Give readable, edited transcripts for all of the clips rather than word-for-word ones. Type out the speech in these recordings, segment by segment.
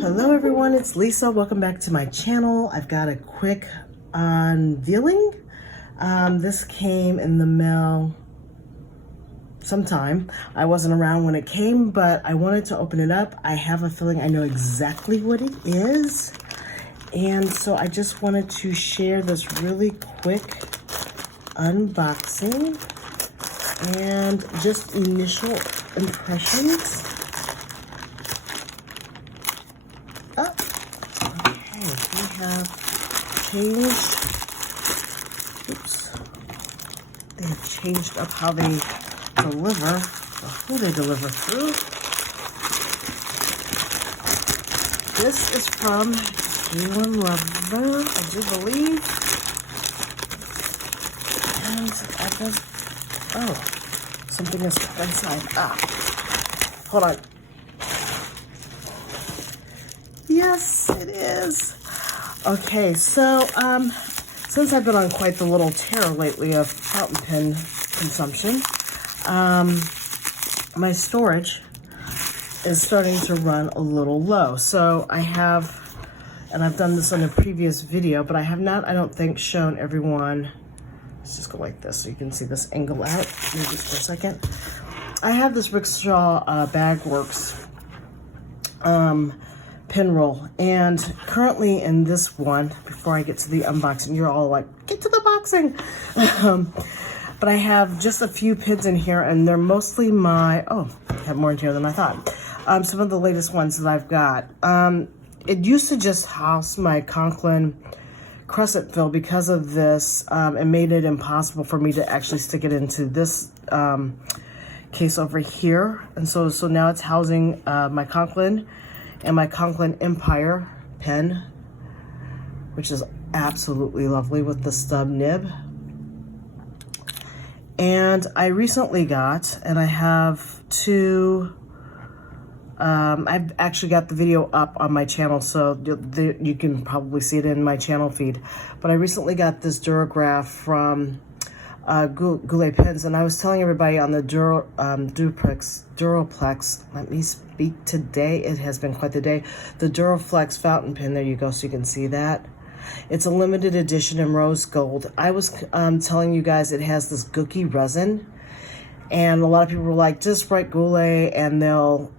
Hello everyone, it's Lisa. Welcome back to my channel. I've got a quick unveiling. This came in the mail sometime. I wasn't around when it came, but I wanted to open it up. I have a feeling I know exactly what it is. And so I just wanted to share this really quick unboxing and just initial impressions. We have changed, they have changed up how they deliver, or who they deliver through. This is from Galen Lover, I do believe. And I guess, oh, something is stuck inside. Hold on. Yes, it is. Okay, so since I've been on quite the little tear lately of fountain pen consumption, my storage is starting to run a little low. So I have, and I've done this in a previous video, but I have not, I don't think, shown everyone. Let's just go like this so you can see this angle out. Maybe just for a second. I have this Rickshaw Bagworks pen roll, and currently in this one, before I get to the unboxing, you're all like, get to the boxing. But I have just a few pins in here, and they're mostly my, I have more in here than I thought. Some of the latest ones that I've got. It used to just house my Conklin crescent fill. Because of this, it made it impossible for me to actually stick it into this case over here. And so now it's housing my Conklin and my Conklin Empire pen, which is absolutely lovely with the stub nib. And I recently got, and I have two, I've actually got the video up on my channel, so you can probably see it in my channel feed. But I recently got this Durograph from Goulet Pens, and I was telling everybody on the Duraplex, let me speak today, it has been quite the day, the Duraflex fountain pen, there you go, so you can see that. It's a limited edition in rose gold. I was telling you guys it has this gooky resin, and a lot of people were like, just write Goulet and they'll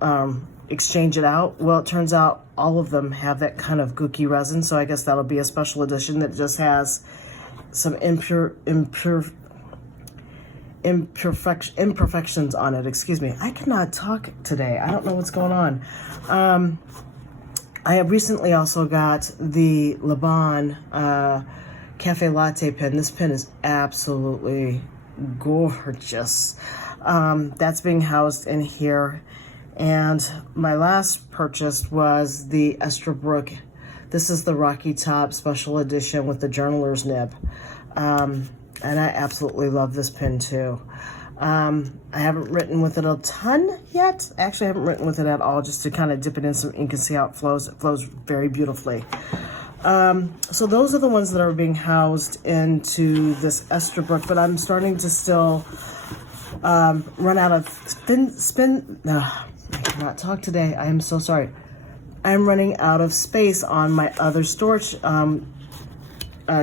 exchange it out. Well, it turns out all of them have that kind of gooky resin, so I guess that'll be a special edition that just has some imperfections on it. Excuse me. I cannot talk today. I don't know what's going on. I have recently also got the Le Bon Cafe Latte pen. This pen is absolutely gorgeous. That's being housed in here. And my last purchase was the Estabrook. This is the Rocky Top Special Edition with the journaler's nib. And I absolutely love this pen too. I haven't written with it a ton yet. Actually, I haven't written with it at all, just to kind of dip it in some ink and see how it flows. It flows very beautifully. So those are the ones that are being housed into this Estabrook, but I'm starting to still run out of I cannot talk today. I am so sorry. I'm running out of space on my other storage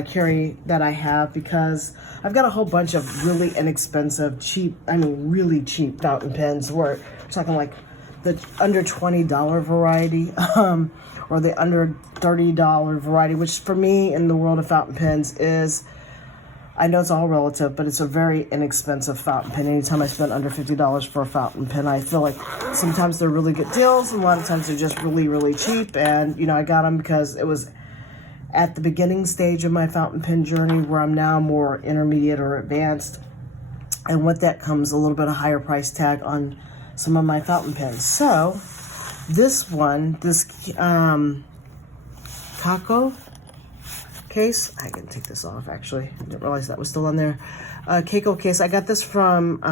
carry that I have, because I've got a whole bunch of really inexpensive, really cheap fountain pens. We're talking like the under $20 variety, or the under $30 variety, which for me in the world of fountain pens is, I know it's all relative, but it's a very inexpensive fountain pen. Anytime I spend under $50 for a fountain pen, I feel like sometimes they're really good deals, and a lot of times they're just really, really cheap. And, you know, I got them because it was at the beginning stage of my fountain pen journey, where I'm now more intermediate or advanced. And with that comes a little bit of higher price tag on some of my fountain pens. So this one, this Kako case, I can take this off actually. I didn't realize that was still on there. Keiko case, I got this from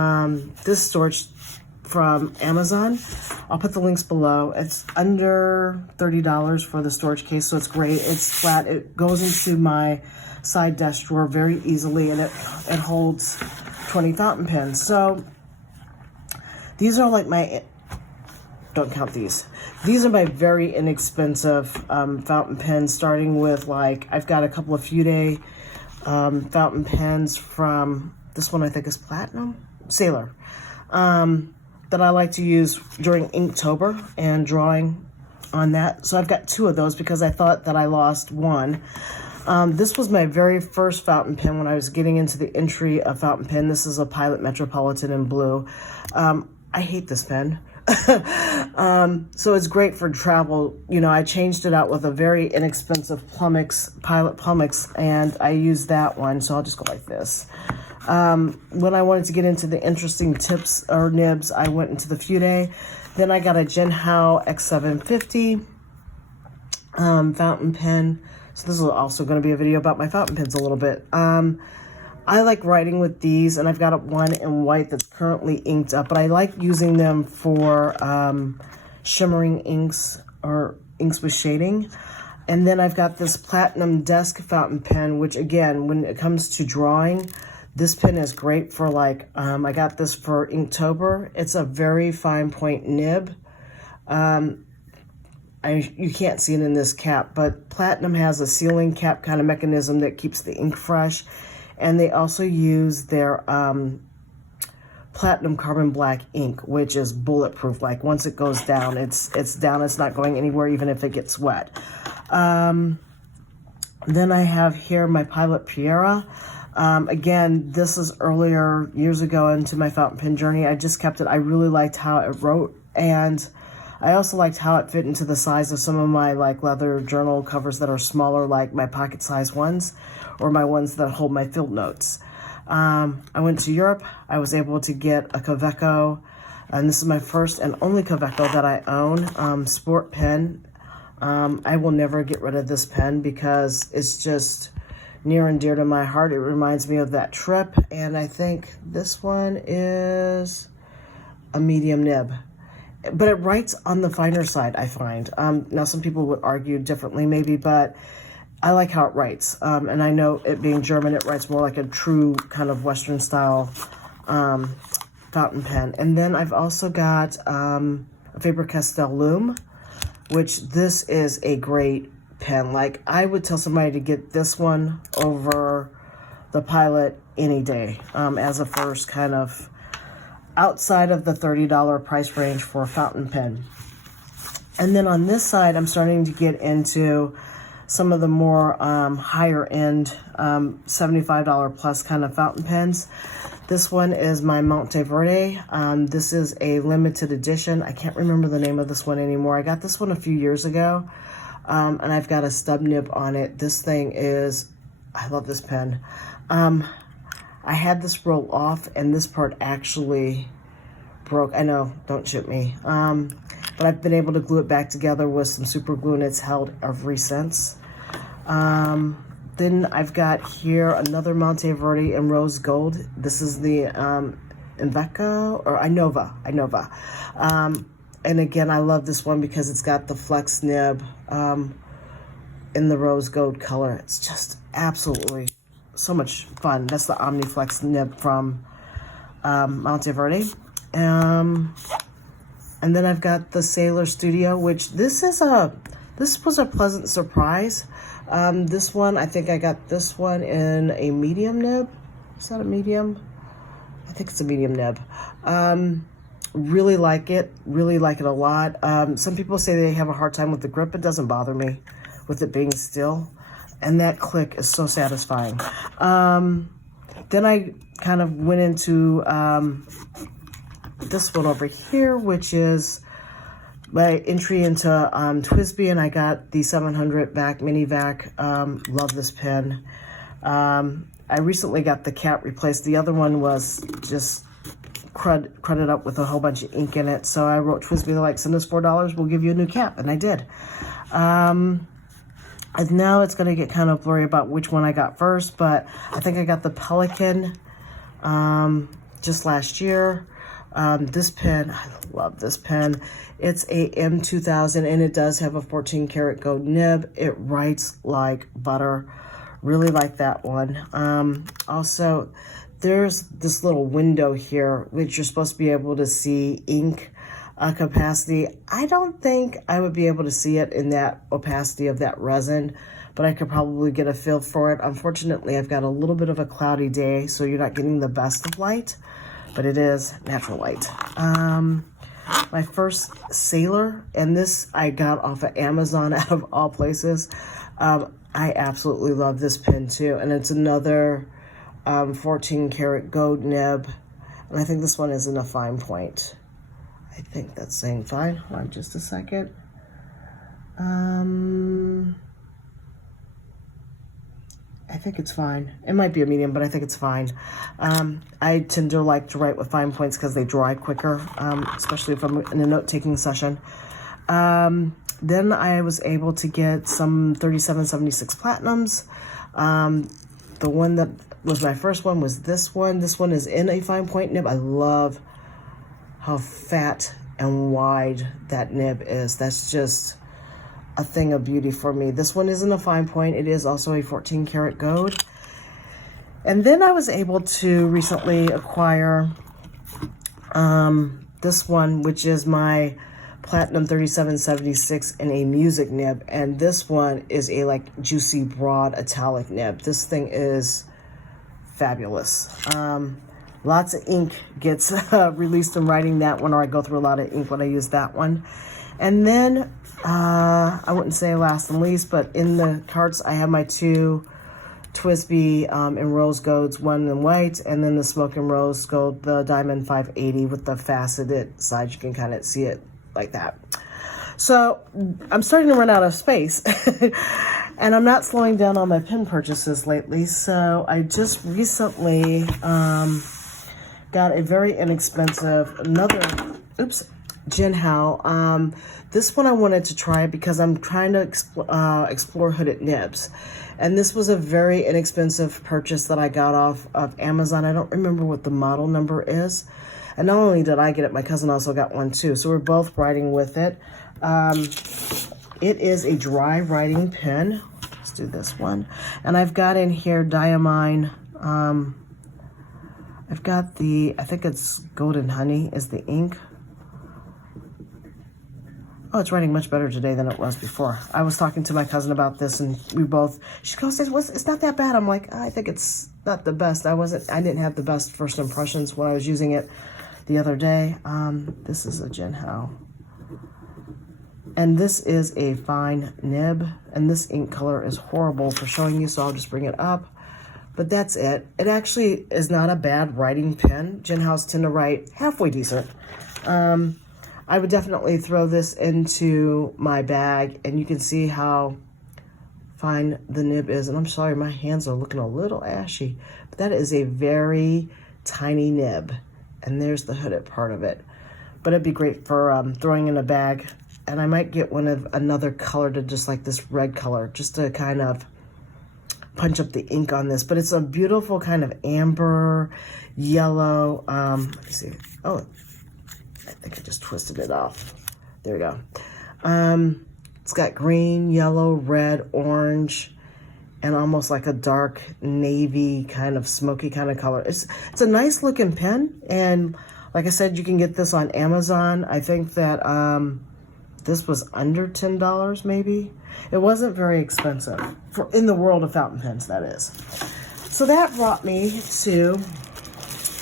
this storage from Amazon. I'll put the links below. It's under $30 for the storage case, so it's great. It's flat. It goes into my side desk drawer very easily, and it holds 20 fountain pens. So these are like my don't count these. These are my very inexpensive fountain pens, starting with, like, I've got a couple of Fude fountain pens from, this one I think is Platinum? Sailor. That I like to use during Inktober and drawing on that. So I've got 2 of those because I thought that I lost one. This was my very first fountain pen when I was getting into the entry of fountain pen. This is a Pilot Metropolitan in blue. I hate this pen. So it's great for travel. You know, I changed it out with a very inexpensive Pilot Pumex, and I used that one. So I'll just go like this. When I wanted to get into the interesting tips or nibs, I went into the Fude. Then I got a Jinhao X750 fountain pen. So this is also going to be a video about my fountain pens a little bit. I like writing with these, and I've got one in white that's currently inked up, but I like using them for shimmering inks or inks with shading. And then I've got this Platinum Desk fountain pen, which again, when it comes to drawing, this pen is great for, like, I got this for Inktober. It's a very fine point nib. You can't see it in this cap, but Platinum has a sealing cap kind of mechanism that keeps the ink fresh. And they also use their Platinum Carbon Black ink, which is bulletproof. Like, once it goes down, it's down. It's not going anywhere, even if it gets wet. Then I have here my Pilot Piera. Again, this is earlier, years ago into my fountain pen journey. I just kept it. I really liked how it wrote, and I also liked how it fit into the size of some of my, like, leather journal covers that are smaller, like my pocket size ones, or my ones that hold my field notes. I went to Europe. I was able to get a Kaweco, and this is my first and only Kaweco that I own, sport pen. I will never get rid of this pen because it's just near and dear to my heart. It reminds me of that trip, and I think this one is a medium nib. But it writes on the finer side, I find. Now, some people would argue differently maybe, but I like how it writes. And I know it being German, it writes more like a true kind of Western style fountain pen. And then I've also got a Faber-Castell Lume, which this is a great pen. Like, I would tell somebody to get this one over the Pilot any day as a first kind of outside of the $30 price range for a fountain pen. And then on this side, I'm starting to get into some of the more higher end $75 plus kind of fountain pens. This one is my Monteverde. This is a limited edition. I can't remember the name of this one anymore. I got this one a few years ago, and I've got a stub nib on it. This thing is, I love this pen. I had this roll off, and this part actually broke. I know, don't shoot me. But I've been able to glue it back together with some super glue, and it's held ever since. Then I've got here another Monteverde in rose gold. This is the Inveca or Inova. And again, I love this one because it's got the flex nib in the rose gold color. It's just absolutely so much fun. That's the Omniflex nib from Monteverde. And then I've got the Sailor Studio, which this was a pleasant surprise. This one, I think I got this one in a medium nib. Is that a medium? I think it's a medium nib. Really like it a lot. Some people say they have a hard time with the grip. It doesn't bother me with it being still. And that click is so satisfying. Then I kind of went into this one over here, which is my entry into TWSBI, and I got the 700 vac, mini vac. Love this pen. I recently got the cap replaced. The other one was just crudded up with a whole bunch of ink in it. So I wrote TWSBI, they're like, send us $4, we'll give you a new cap, and I did. And now it's going to get kind of blurry about which one I got first, but I think I got the Pelican just last year. This pen, I love this pen. It's a M2000, and it does have a 14 karat gold nib. It writes like butter. Really like that one. Also, there's this little window here, which you're supposed to be able to see ink. capacity. I don't think I would be able to see it in that opacity of that resin, but I could probably get a feel for it. Unfortunately, I've got a little bit of a cloudy day, so you're not getting the best of light, but it is natural light. My first Sailor, and this I got off of Amazon out of all places. I absolutely love this pen too, and it's another 14 karat gold nib, and I think this one is in a fine point. I think that's saying fine. Hold on just a second. I think it's fine. It might be a medium, but I think it's fine. I tend to like to write with fine points because they dry quicker, especially if I'm in a note-taking session. Then I was able to get some 3776 Platinums. The one that was my first one was this one. This one is in a fine point nib. I love how fat and wide that nib is. That's just a thing of beauty for me. This one isn't a fine point. It is also a 14 karat gold. And then I was able to recently acquire this one, which is my Platinum 3776 in a music nib. And this one is a like juicy broad italic nib. This thing is fabulous. Lots of ink gets released in writing that one, or I go through a lot of ink when I use that one. And then, I wouldn't say last and least, but in the carts, I have my two TWSBI in rose golds, one in white, and then the smoke and rose gold, the diamond 580 with the faceted sides. You can kind of see it like that. So I'm starting to run out of space and I'm not slowing down on my pen purchases lately. So I just recently got a very inexpensive, Jinhao. This one I wanted to try because I'm trying to explore hooded nibs. And this was a very inexpensive purchase that I got off of Amazon. I don't remember what the model number is. And not only did I get it, my cousin also got one too. So we're both writing with it. It is a dry writing pen. Let's do this one. And I've got in here Diamine. I've got I think it's Golden Honey is the ink. Oh, it's writing much better today than it was before. I was talking to my cousin about this, and she goes, it's not that bad. I'm like, I think it's not the best. I didn't have the best first impressions when I was using it the other day. This is a Jinhao. And this is a fine nib, and this ink color is horrible for showing you, so I'll just bring it up. But that's it. It actually is not a bad writing pen. Jinhaos tend to write halfway decent. I would definitely throw this into my bag, and you can see how fine the nib is. And I'm sorry, my hands are looking a little ashy, but that is a very tiny nib. And there's the hooded part of it. But it'd be great for throwing in a bag. And I might get one of another color to just like this red color, just to kind of punch up the ink on this. But it's a beautiful kind of amber, yellow. Let me see. Oh, I think I just twisted it off. There we go. It's got green, yellow, red, orange, and almost like a dark navy kind of smoky kind of color. It's a nice looking pen. And like I said, you can get this on Amazon. I think that this was under $10 maybe. It wasn't very expensive in the world of fountain pens, that is. So that brought me to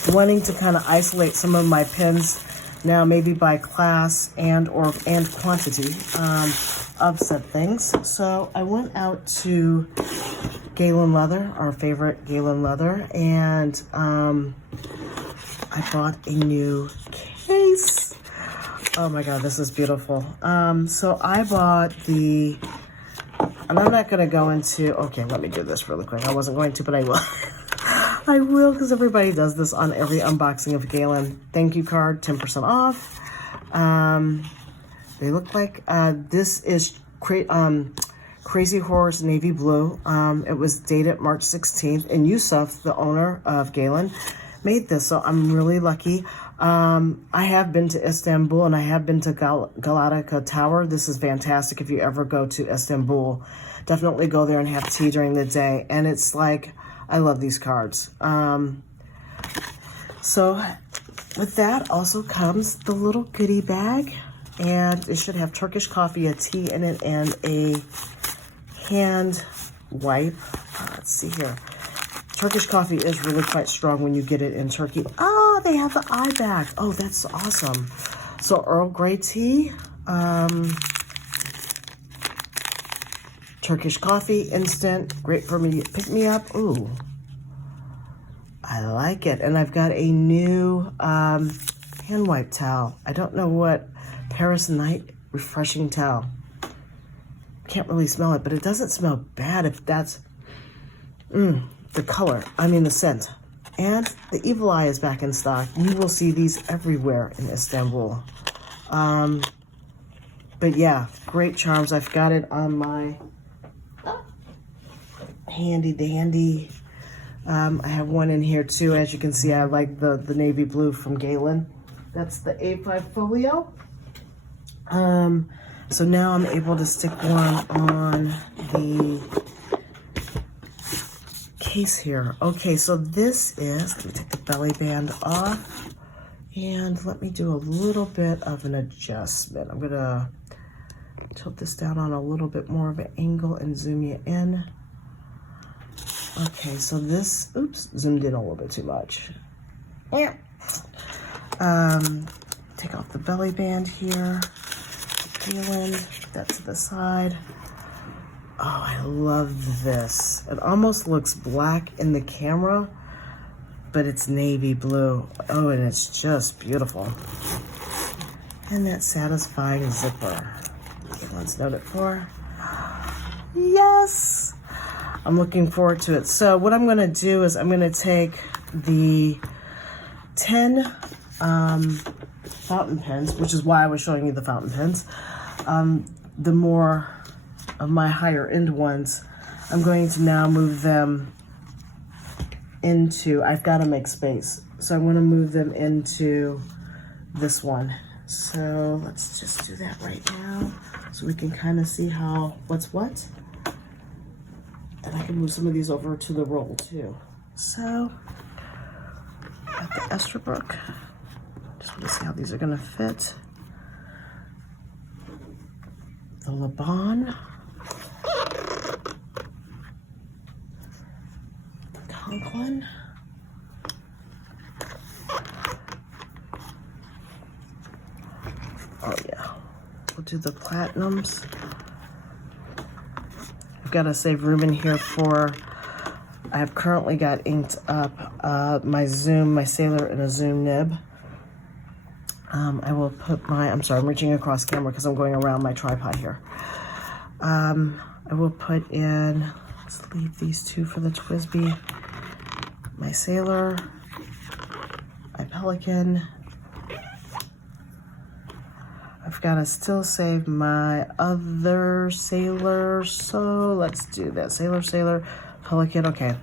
wanting to kind of isolate some of my pens now, maybe by class and quantity of said things. So I went out to Galen Leather, our favorite Galen Leather, and I bought a new case. Oh my God, this is beautiful. So I bought and I'm not going to go into, okay, let me do this really quick. I wasn't going to, but I will. I will, because everybody does this on every unboxing of Galen. Thank you card, 10% off. They look like, this is Crazy Horse Navy Blue. It was dated March 16th, and Yusuf, the owner of Galen, made this, so I'm really lucky. I have been to Istanbul, and I have been to Galata Tower. This is fantastic if you ever go to Istanbul. Definitely go there and have tea during the day. And it's like, I love these cards. So with that also comes the little goodie bag, and it should have Turkish coffee, a tea in it, and a hand wipe. Let's see here. Turkish coffee is really quite strong when you get it in Turkey. Oh, they have the eye bag. Oh, that's awesome. So Earl Grey tea, Turkish coffee, instant, great for me, pick me up. Ooh, I like it. And I've got a new hand wipe towel. I don't know what, Paris Night Refreshing Towel. Can't really smell it, but it doesn't smell bad if that's, the color, the scent. And the Evil Eye is back in stock. You will see these everywhere in Istanbul. But yeah, great charms. I've got it on my handy dandy. I have one in here too. As you can see, I like the navy blue from Galen. That's the A5 folio. So now I'm able to stick one on the case here. Okay, so this is, let me take the belly band off and let me do a little bit of an adjustment. I'm gonna tilt this down on a little bit more of an angle and zoom you in. Okay, so this, oops, zoomed in a little bit too much. Yeah. Take off the belly band here. Put that to the side. Oh, I love this. It almost looks black in the camera, but it's navy blue. Oh, and it's just beautiful. And that satisfying zipper. Let's note it for. Yes! I'm looking forward to it. So what I'm gonna do is I'm gonna take the 10 fountain pens, which is why I was showing you the fountain pens. The more of my higher end ones, I'm going to now move them into, I've got to make space. So I'm going to move them into this one. So let's just do that right now so we can kind of see how, what's what. And I can move some of these over to the roll too. So, got the Esterbrook. Just want to see how these are going to fit. The Laban. Conklin. Oh yeah, we'll do the Platinums. I've got to save room in here for, I have currently got inked up my Zoom, my Sailor in a Zoom nib. I will put my, I'm sorry, I'm reaching across camera because I'm going around my tripod here. I will put in, let's leave these two for the Twisby, my Sailor, my Pelican. I've got to still save my other Sailor, so let's do that. Sailor, Pelican, okay.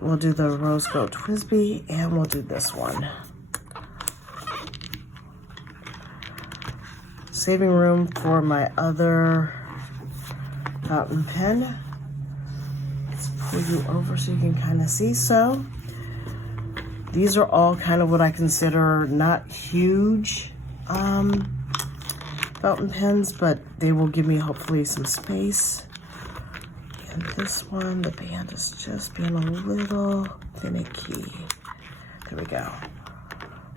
We'll do the Rose Gold Twisby, and we'll do this one. Saving room for my other fountain pen. Let's pull you over so you can kind of see. So these are all kind of what I consider not huge fountain pens, but they will give me hopefully some space. And this one, the band is just being a little finicky. There we go. I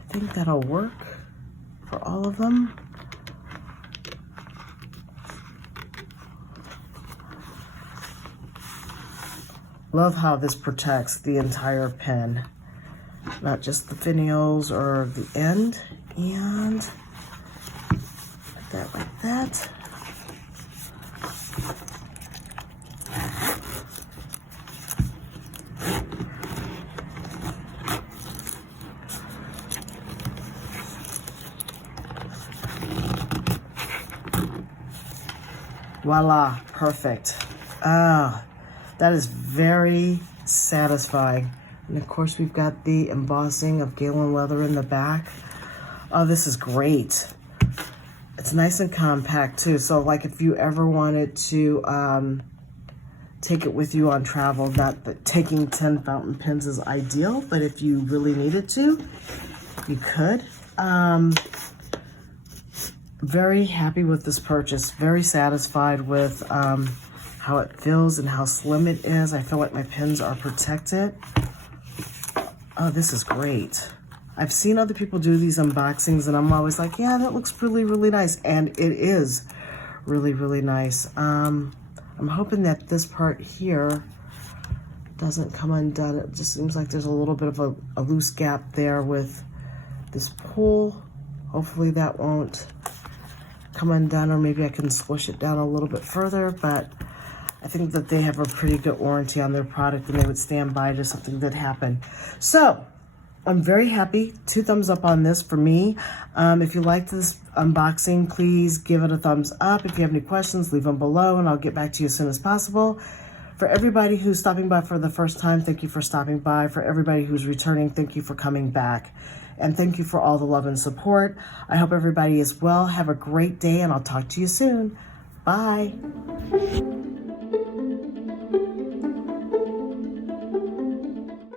think that'll work for all of them. Love how this protects the entire pen, not just the finials or the end. And put that like that. Voila, perfect. Ah. That is very satisfying. And of course, we've got the embossing of Galen leather in the back. Oh, this is great. It's nice and compact too. So like if you ever wanted to take it with you on travel, not that taking 10 fountain pens is ideal, but if you really needed to, you could. Very happy with this purchase. Very satisfied with how it feels and how slim it is. I feel like my pens are protected. Oh, this is great. I've seen other people do these unboxings and I'm always like, yeah, that looks really, really nice. And it is really, really nice. I'm hoping that this part here doesn't come undone. It just seems like there's a little bit of a loose gap there with this pull. Hopefully that won't come undone, or maybe I can squish it down a little bit further, but I think that they have a pretty good warranty on their product and they would stand by to something that happened. So I'm very happy. 2 thumbs up on this for me. If you liked this unboxing, please give it a thumbs up. If you have any questions, leave them below and I'll get back to you as soon as possible. For everybody who's stopping by for the first time, thank you for stopping by. For everybody who's returning, thank you for coming back. And thank you for all the love and support. I hope everybody is well. Have a great day and I'll talk to you soon. Bye.